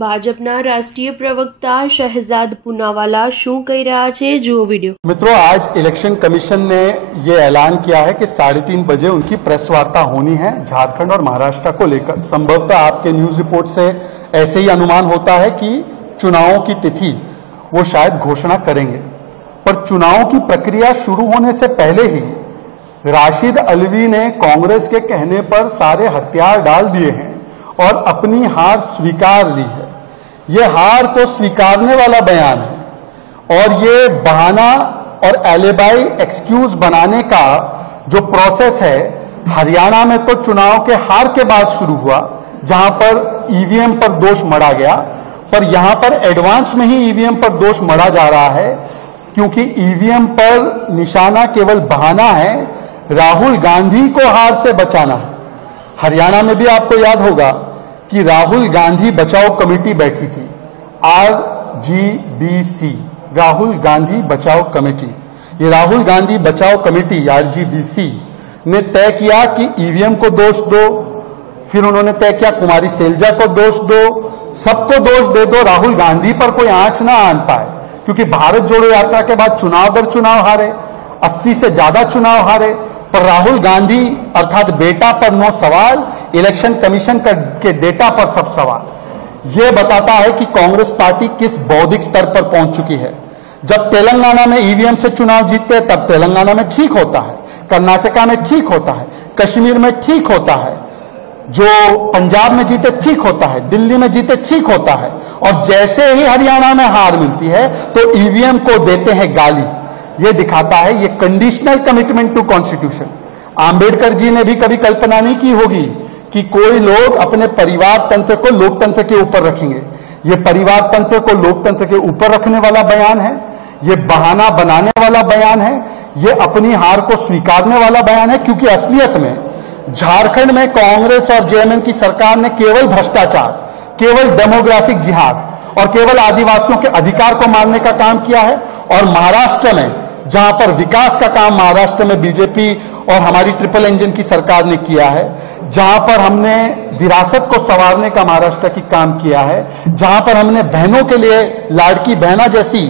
ભાજપના રાષ્ટ્રીય પ્રવક્તા શહેજાદ પૂનાવાલા શું કહી રહ્યા છે, જુઓ वीडियो। मित्रों, आज इलेक्शन कमीशन ने ये ऐलान किया है कि 3:30 बजे उनकी प्रेस वार्ता होनी है झारखंड और महाराष्ट्र को लेकर। संभवतः आपके न्यूज रिपोर्ट से ऐसे ही अनुमान होता है कि चुनावों की तिथि वो शायद घोषणा करेंगे, पर चुनावों की प्रक्रिया शुरू होने से पहले ही राशिद अलवी ने कांग्रेस के कहने पर सारे हथियार डाल दिए हैं और अपनी हार स्वीकार ली है। ये हार को स्वीकारने वाला बयान है और ये बहाना और एलिबाई एक्सक्यूज बनाने का जो प्रोसेस है, हरियाणा में तो चुनाव के हार के बाद शुरू हुआ, जहां पर ईवीएम पर दोष मढ़ा गया, पर यहां पर एडवांस में ही ईवीएम पर दोष मढ़ा जा रहा है, क्योंकि ईवीएम पर निशाना केवल बहाना है, राहुल गांधी को हार से बचाना है। हरियाणा में भी आपको याद होगा कि राहुल गांधी बचाओ कमेटी बैठी थी, RGBC, राहुल गांधी बचाओ कमेटी। ये राहुल गांधी बचाओ कमेटी RGBC ने तय किया कि ईवीएम को दोष दो, फिर उन्होंने तय किया कुमारी सैलजा को दोष दो, सबको दोष दे दो, राहुल गांधी पर कोई आंच ना आन पाए, क्योंकि भारत जोड़ो यात्रा के बाद चुनाव दर चुनाव हारे, 80 से ज्यादा चुनाव हारे, पर राहुल गांधी अर्थात बेटा पर नो सवाल, इलेक्शन कमीशन के डेटा पर सब सवाल। यह बताता है कि कांग्रेस पार्टी किस बौद्धिक स्तर पर पहुंच चुकी है। जब तेलंगाना में ईवीएम से चुनाव जीतते हैं तब तेलंगाना में ठीक होता है, कर्नाटका में ठीक होता है, कश्मीर में ठीक होता है, जो पंजाब में जीते ठीक होता है, दिल्ली में जीते ठीक होता है, और जैसे ही हरियाणा में हार मिलती है तो ईवीएम को देते हैं गाली। यह दिखाता है ये conditional commitment to constitution. Ambedkar ji ने भी कभी कल्पना नहीं की होगी कि कोई लोग अपने परिवार तंत्र को लोकतंत्र के ऊपर रखेंगे। ये परिवार तंत्र को लोकतंत्र के ऊपर रखने वाला बयान है, ये बहाना बनाने वाला बयान है, ये अपनी हार को स्वीकारने वाला बयान है, क्योंकि असलियत में झारखंड में कांग्रेस और जेएमएम की सरकार ने केवल भ्रष्टाचार, केवल डेमोग्राफिक जिहाद और केवल आदिवासियों के अधिकार को मारने का काम किया है। और महाराष्ट्र में जहां पर विकास का काम महाराष्ट्र में बीजेपी और हमारी ट्रिपल इंजन की सरकार ने किया है, जहां पर हमने विरासत को संवारने का महाराष्ट्र की काम किया है, जहां पर हमने बहनों के लिए लाड़की बहना जैसी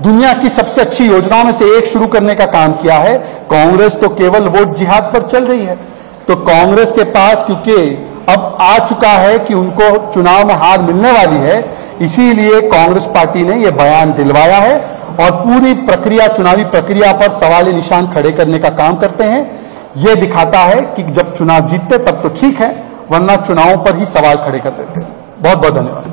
दुनिया की सबसे अच्छी योजनाओं में से एक शुरू करने का काम किया है, कांग्रेस तो केवल वोट जिहाद पर चल रही है। तो कांग्रेस के पास क्योंकि अब आ चुका है कि उनको चुनाव में हार मिलने वाली है, इसीलिए कांग्रेस पार्टी ने यह बयान दिलवाया है और पूरी प्रक्रिया, चुनावी प्रक्रिया पर सवाल निशान खड़े करने का काम करते हैं। यह दिखाता है कि जब चुनाव जीतते तब तो ठीक है, वरना चुनावों पर ही सवाल खड़े कर देते हैं। बहुत बहुत धन्यवाद।